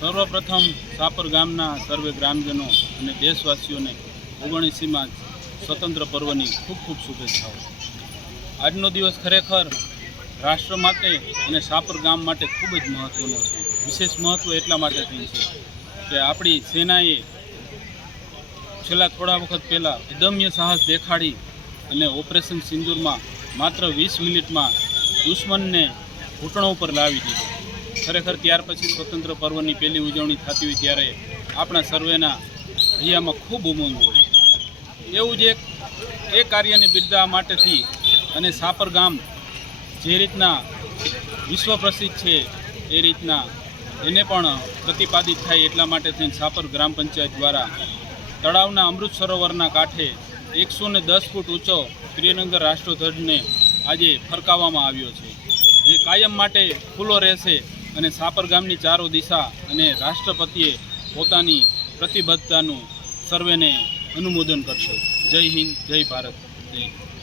સર્વપ્રથમ સાપર ગામના સર્વે ગ્રામજનો અને દેશવાસીઓને ઓગણીસીમાં સ્વતંત્ર પર્વની ખૂબ ખૂબ શુભેચ્છાઓ. આજનો દિવસ ખરેખર રાષ્ટ્ર માટે અને સાપર ગામ માટે ખૂબ જ મહત્ત્વનો છે. વિશેષ મહત્ત્વ એટલા માટે થયું છે કે આપણી સેનાએ છેલ્લા થોડા વખત પહેલાં અદમ્ય સાહસ દેખાડી અને ઓપરેશન સિંદૂરમાં માત્ર વીસ મિનિટમાં દુશ્મનને ઘૂંટણો ઉપર લાવી દીધો. ખરેખર ત્યાર પછી સ્વતંત્ર પર્વની પહેલી ઉજવણી થતી હોય ત્યારે આપણા સર્વેના હૈયામાં ખૂબ ઉમંગ હોય. એવું જ એક, એ કાર્યને બિરદા માટેથી અને સાપર ગામ જે રીતના વિશ્વ પ્રસિદ્ધ છે, એ રીતના એને પણ પ્રતિપાદિત થાય એટલા માટે થઈને સાપર ગ્રામ પંચાયત દ્વારા તળાવના અમૃત સરોવરના કાંઠે એકસો ને દસ ફૂટ ઊંચો ત્રિરંગા રાષ્ટ્રધ્વજને આજે ફરકાવવામાં આવ્યો છે. જે કાયમ માટે ખુલ્લો રહેશે અને સાપર ગામની ચારો દિશા અને રાષ્ટ્રપતિએ પોતાની પ્રતિબદ્ધતાનું સર્વેને અનુમોદન કરશે. જય હિન્દ, જય ભારત, જય